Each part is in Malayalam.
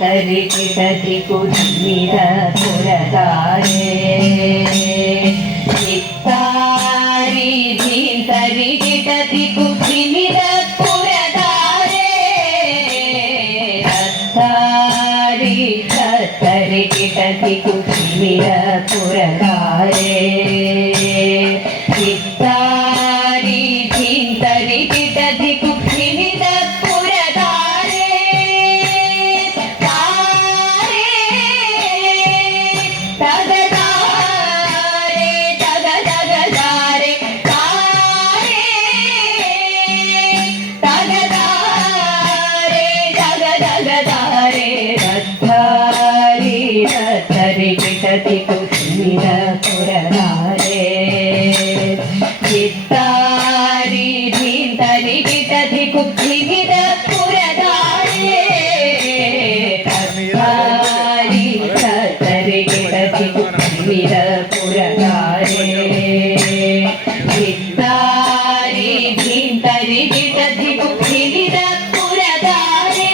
തരി കിടതി കുഞ്ഞിര പുരതാരേ ചിത്താരി തരി കിടതി കുഞ്ഞിര പുരതാരേ തരി തരി കിടതി കുഞ്ഞിര പുരതാരേ ചിത്താരി തരി കിടതി കുഞ്ഞിര കുഞ്ഞിര പുരതാരേ ചിത്താരി തരി കിടതി കുഞ്ഞിര പുരതാരേ തരി കിടതി കുഞ്ഞിര പുരതാരേ ചിത്താരി തരി കിടതി കുഞ്ഞിര പുരതാരേ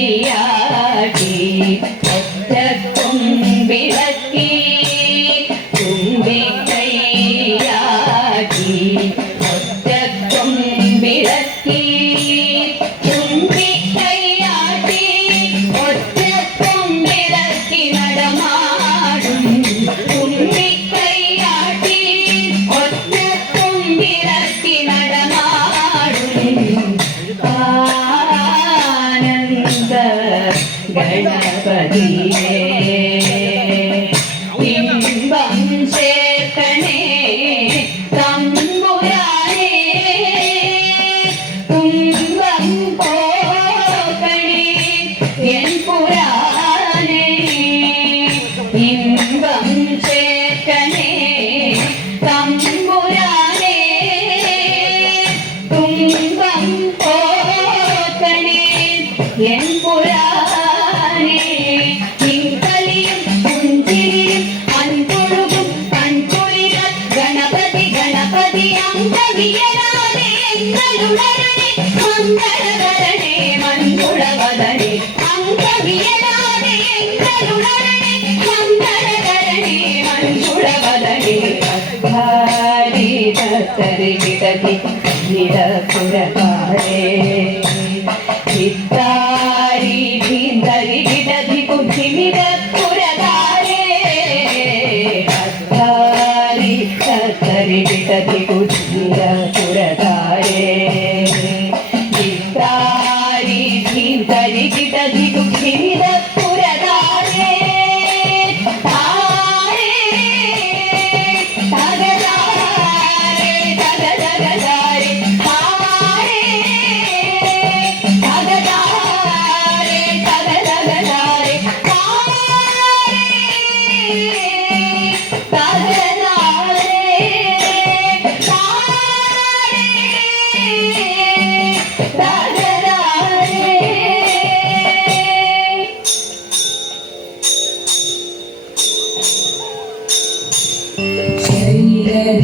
തുമ്പിക്കൈയാടി ഒറ്റക്കൊമ്പിളക്കി തുമ്പിക്കൈയാടി ഒറ്റക്കൊമ്പിളക്കി തുമ്പിക്കൈയാടി ഒറ്റക്കൊമ്പിളക്കി നടമാടും തുമ്പിക്കൈയാടി ഒറ്റക്കൊമ്പിളക്കി നടമാടും ആനന്ദ ഗണപതിയേ ഇമ്പം ചേർക്കണേ തമ്പുരാനേ തുമ്പം പോകണേ എൻ പുരാനേ ഇമ്പം ചേർക്കണേ തമ്പുരാനേ തുമ്പം പോകണേ എൻ പുരാനേ തിങ്കളിയും പുഞ്ചിരിയും അൻപൊഴുകും കൺകുളിര ഗണപതി ഗണപതി അംഗവിയനാനേ എങ്ങളുണരണേ മംഗളകരണേ മഞ്ജുളവദനേ അംഗവിയനാനേ എങ്ങളുണരണേ മംഗളകരണേ മഞ്ജുളവദനേ ഭാരി തരി കിടതി കുഞ്ഞിര പുരതാരേ ചിത്താരി തരി കിടതി കുഞ്ഞിര പുരതാരേ തരി തരി കിടതി കുഞ്ഞിര പുരതാരേ ചിത്താരി തരി കിടതി കുഞ്ഞിര പുരതാരേ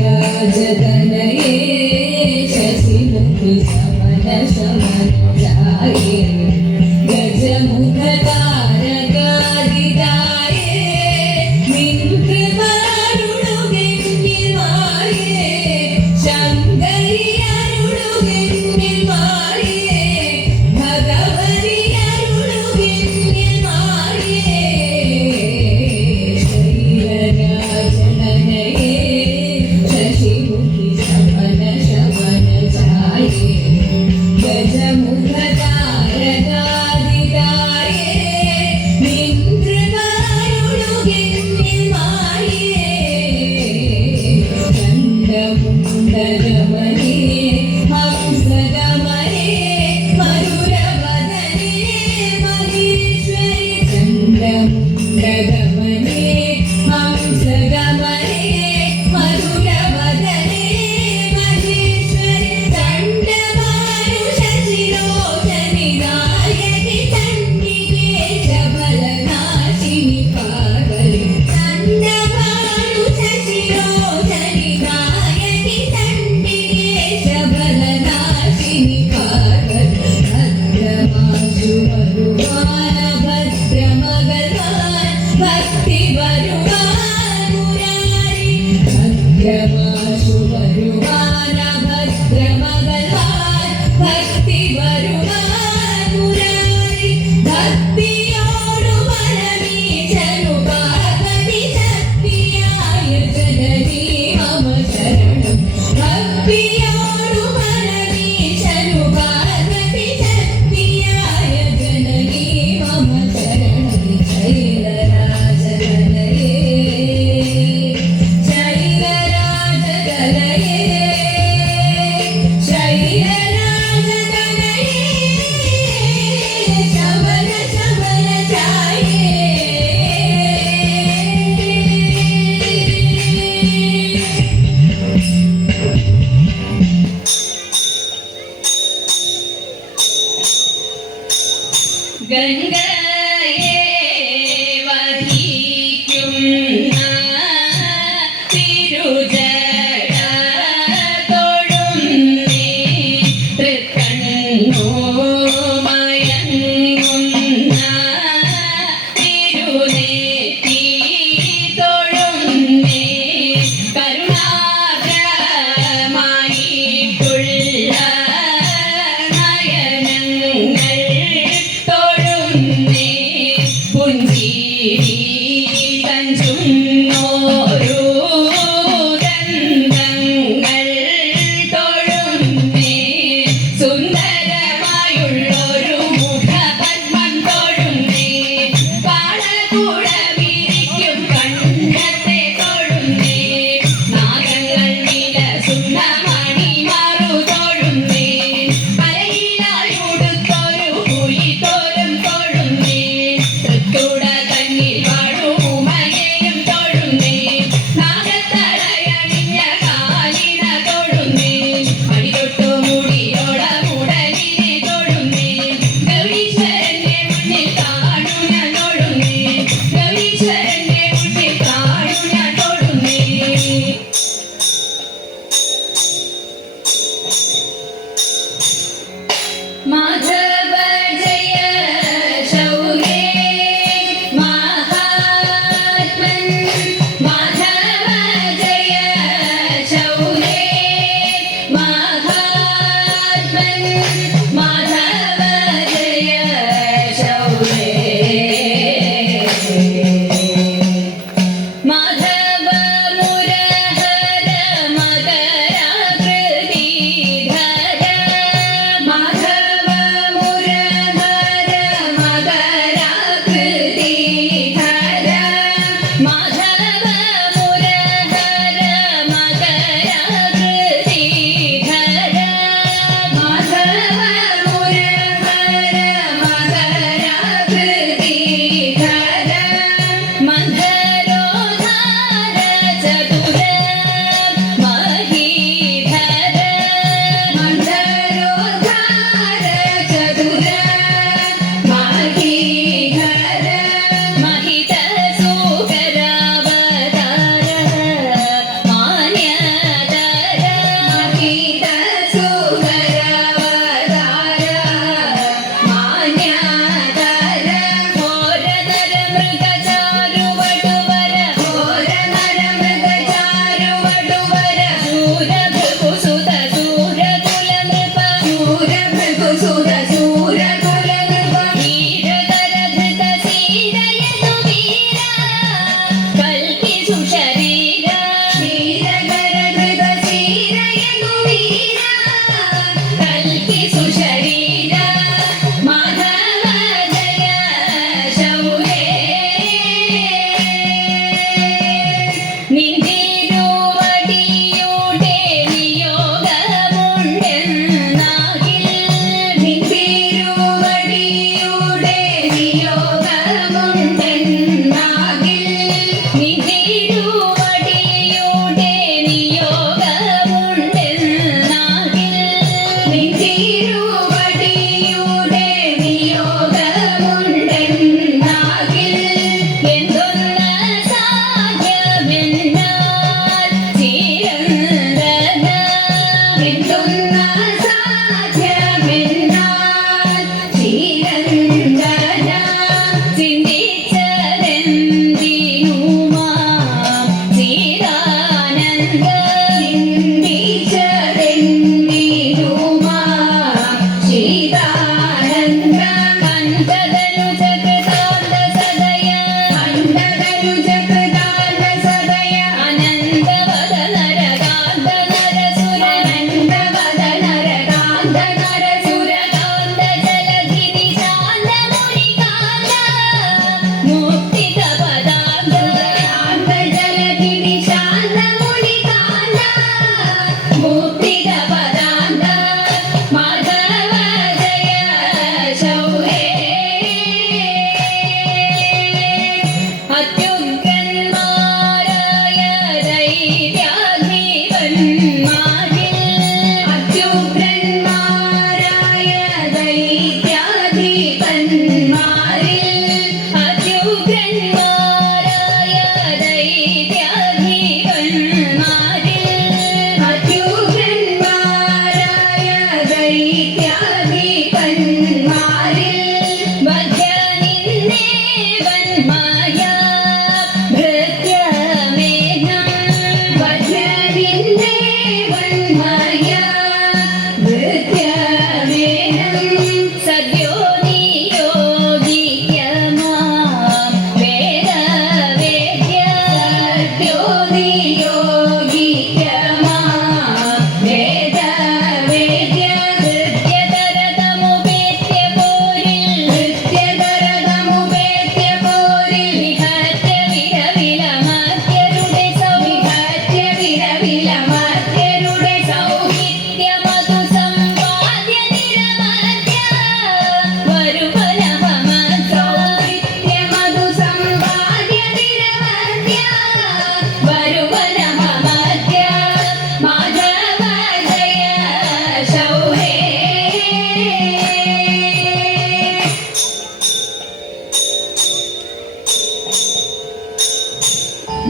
राजतनये शशिमुखि समन शमन जाये गजमुख तारकादिताये मिन्कृपारुणुगिन्निमाये शङ्करि अरुणुगिन्निमाये भगवति अरुणुगिन्निमाये शरीरराजतनये शशिमुखि समन शमन जाये गजमुख तारकादिताये मिन्कृपारुणुगिन्निमाये चण्डमुण्डगमने हंसगमने मरुरवदने महेश्वरि चण्डमुण्डगमने हंसगमने मरुरवदने महेश्वरि चण्डमारुषशिरोधनि नायकि चण्डिके शबलनाशिनि पार्वति चण्डमारुषशिरोधनि नायकि चण्डिके വരുവാൻ മുരാരി ഭദ്രമാശു വരുവാൻ ഭദ്രമകലാൻ ഭക്തി വരുവാൻ മുരാരി ഭക്തിയോടു മനമീശനു പാർവതി ശക്തിയായ ജനനീ മമ ശരണം ഭക്തിയോടു മനമീശനു പാർവതി ശക്തിയായ ജനനീ മമ ശരണം ശൈലരാജതനയേ ശൈലരാജതനയേ ശൈലരാജതനയേ ശബര ശബര ചായേ ഗംഗയെ വഹിക്കുന്ന തിരുജട തൊഴുന്നേ തൃക്കണ്ണു മയങ്ങുന്ന തിരുനെറ്റി തൊഴുന്നേ കരുണാർദ്രമായിട്ടുള്ള നയനങ്ങൾ തൊഴുന്നേ പുഞ്ചിരി തഞ്ചുന്നോരു ദന്തങ്ങൾ തൊഴുന്നേ സുന്ദരമായുള്ളൊരു മുഖപദ്മം തൊഴുന്നേ പാളകൂടമിരിക്കും കണ്ണത്തെ തൊഴുന്നേ നാഗങ്ങൾ വിലസുന്ന മണിമാറു തൊഴുന്നേ അരയിലായുടുത്തൊരു പുലിത്തോലും തൊഴുന്നേ തൃത്തുട തന്നിൽ വാഴുമയെയും തൊഴുന്നേ നാഗത്തടയണിഞ്ഞ കാലിന തൊഴുന്നേ അടിതൊട്ടു മുടിയോട മുടലിനെ തൊഴുന്നേ ഗൗരീശ്വരന്റെ മുന്നിൽ കാണു ഞാൻ തൊഴുന്നേ ഗൗരീശ്വരന്റെ മുന്നിൽ കാണു ഞാൻ തൊഴുന്നേ മാധവ ജയ ശൗരേ മഹാത്മൻ മാധവ ജയ ശൗരേ മഹാത്മൻ മാധവ ജയ ശൗരേ മാധവ മുരഹര മകരാകൃതിധര മാധവ മുരഹര മകരാകൃതിധര മാധവ മുരഹര മകരാകൃതിധര മാധവ മുരഹര മകരാകൃതിധര മന്ധരോധാര ചതുര മഹീധര മന്ധരോധാര ചതുര മഹീധര മഹിത സൂകര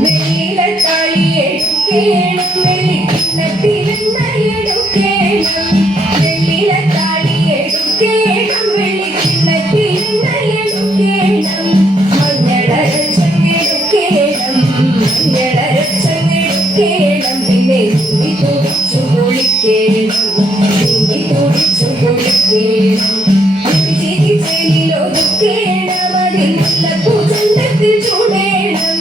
വെള്ളിലത്താളി എടുക്കേണം വെള്ളിക്കിണ്ണത്തിലെണ്ണയെടുക്കേണം വെള്ളിലത്താളി എടുക്കേണം വെള്ളിക്കിണ്ണത്തിലെണ്ണയെടുക്കേണം മഞ്ഞളരച്ചെടുക്കേണം മഞ്ഞളരച്ചെടുക്കേണം പിന്നെ തുമ്പി തുടിച്ചു കുളിക്കേണം തുമ്പി തുടിച്ചു കുളിക്കേണം ചേലിലൊതുക്കേണം അതിൽ മുല്ലപ്പൂച്ചന്തത്തിൽ ചൂടേണം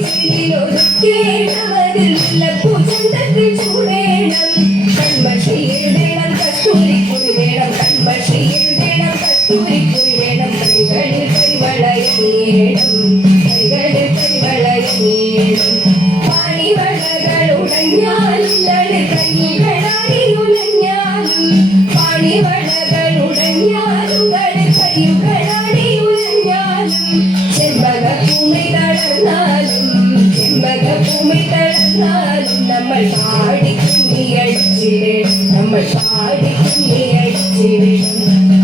ചേലിലൊതുക്കേണം അതിൽ മുല്ലപ്പൂച്ചന്തത്തിൽ ചൂടേണം കൺമഷിയിൽ വേണം കസ്തൂരിക്കുറി വേണം കൺമഷിയിൽ വേണം കസ്തൂരിക്കുറി വേണം കൈകളിൽ കരിവളയേണം കൈകളിൽ കരിവളയേണം പാണിവളകൾ ഉടഞ്ഞാലും നട് കൈകളാടി ഉലഞ്ഞാലും പാണിവളകൾ ഉടഞ്ഞാലും നട് കൈകളാടി ഉലഞ്ഞാലും ചെമ്പകഭൂമി തളർന്നാലും ചെമ്പകഭൂമി തളർന്നാലും നമ്മൾ പാടി കുമ്മിയടിച്ചിടണം നമ്മൾ പാടി കുമ്മിയടിച്ചിടണം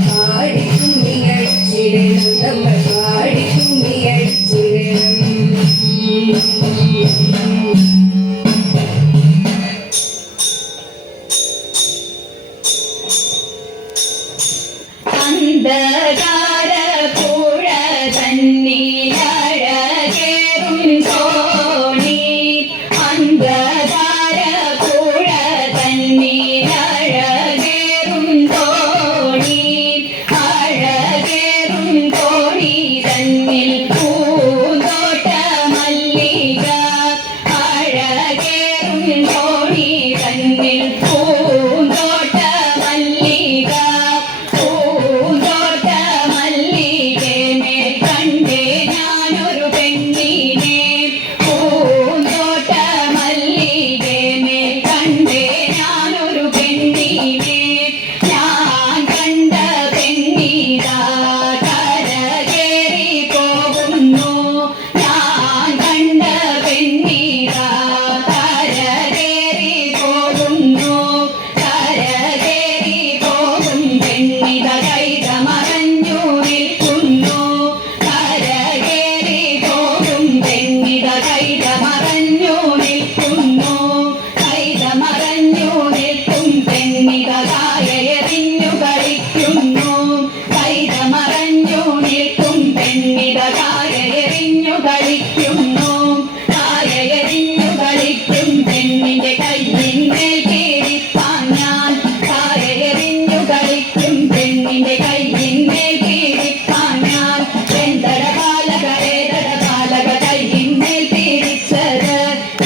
പാടി കുമ്മിയടിച്ചിടണം നമ്മൾ പാടി കുമ്മിയടിച്ചിടണം അന്ധകാര പുഴ തന്നിലഴകേറും തോണി അന്ധകാര പുഴ തന്നിലഴകേറും തോണി അഴകേറും തോണി തന്നിൽ പൂന്തോട്ട മല്ലിക അഴകേറും തോണി തന്നിൽ പൂന്തോട്ട മല്ലിക പൂന്തോട്ട മല്ലികേ മേൽ കണ്ടേ ഞാനൊരു പെണ്ണിനെ പൂന്തോട്ട മല്ലികേ മേൽ കണ്ടേ ഞാനൊരു പെണ്ണിനെ ഞാൻ കണ്ട പെണ്ണിതാ കരകേറി പോകുന്നു ഞാൻ കണ്ട പെണ്ണിതാ കരകേറി പോകുന്നു കരകേറി പോകും പെണ്ണിത കൈത മറഞ്ഞു നിൽക്കുന്നു കരകേറി പോകും പെണ്ണിത കൈത മറഞ്ഞു നിൽക്കുന്നു കൈത മറഞ്ഞു നിൽക്കും പെണ്ണിത കായയെറിഞ്ഞു കളിക്കുന്നു കൈത മറഞ്ഞു നിൽക്കും പെണ്ണിത കായയെറിഞ്ഞു കളിക്കുന്നു കായയെറിഞ്ഞു കളിക്കും പെണ്ണിന്റെ കയ്യിന്മേൽ കീഴിപ്പാൻ ഞാൻ കായയെറിഞ്ഞു കളിക്കും പെണ്ണിന്റെ കയ്യിന്മേൽ കീഴിപ്പാൻ ഞാൻ എന്തട ബാലക ഏതട ബാലക കയ്യിന്മേൽ പീഡിച്ചത്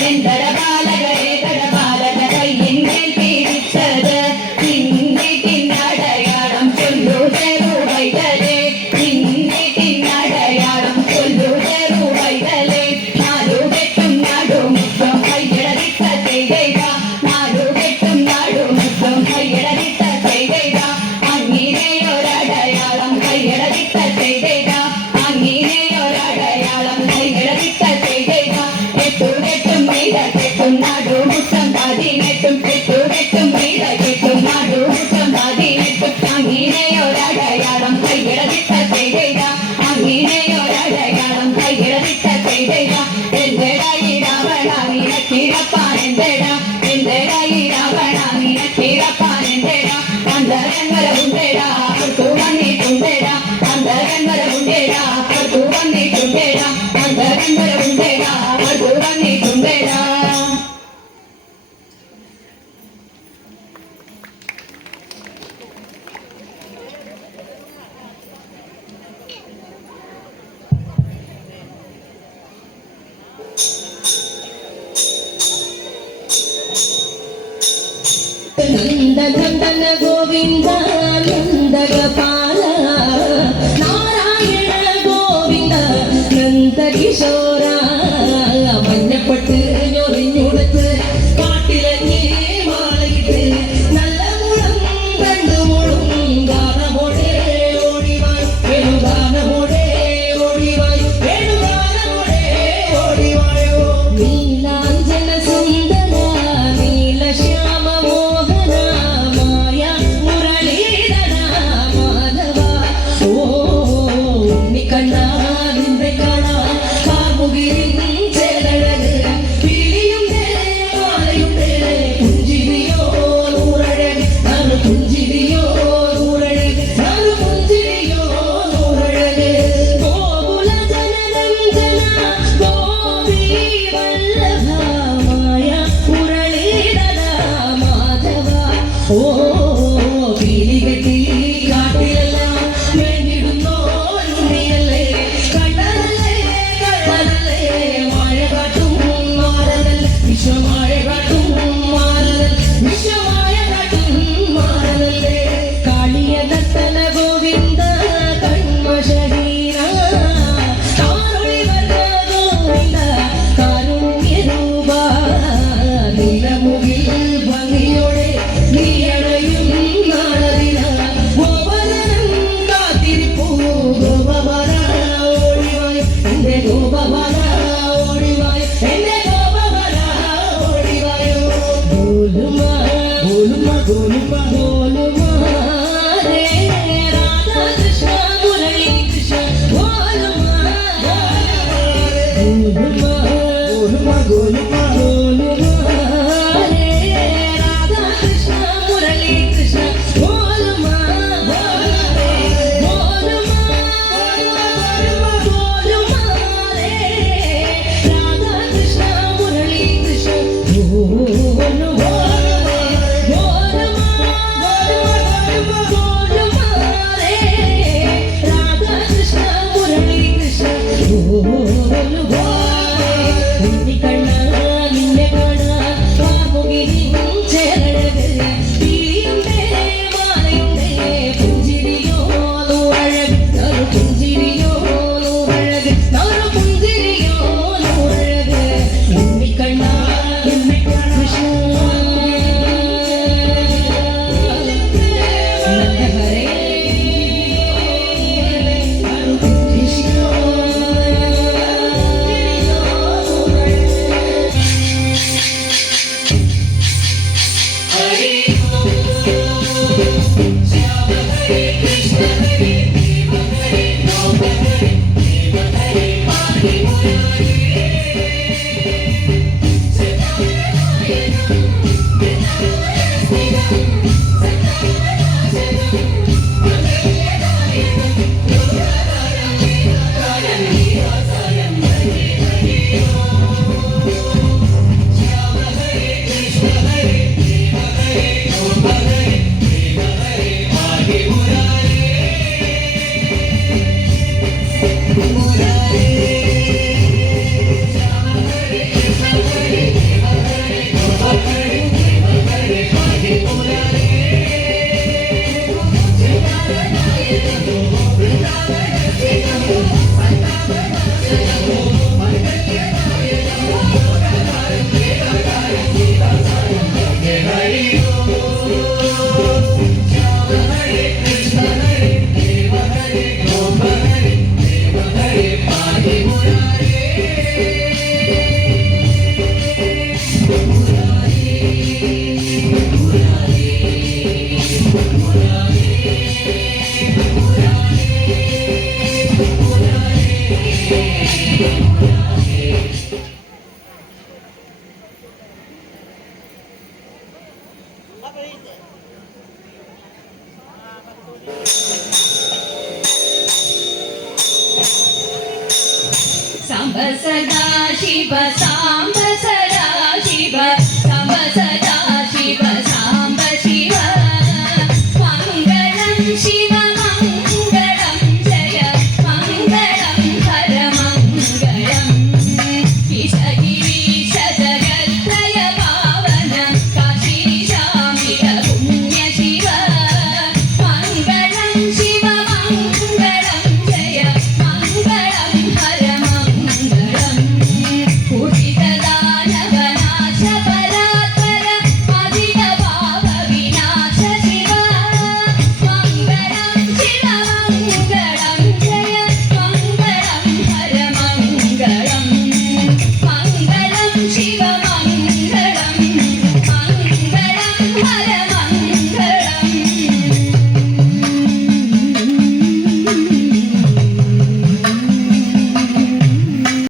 എന്തട ബാലക ഏതട ബാലക കയ്യിന്മേൽ പീഡിച്ചത് പിന്നടയാളം ചൊല്ലുതെറു വൈതലേ പിന്നടയാളം ചൊല്ലുതെറു വൈതലേ गोलुमा गोलुमा गोलुमा गोलुमा रे राधा कृष्ण मुरली कृष्ण गोलुमा गोलुमा गोलुमा गोलुमा गोलुमा रे राधा कृष्ण मुरली कृष्ण गोलुमा गोलुमा गोलुमा रे राधा कृष्ण मुरली कृष्ण गोलुमा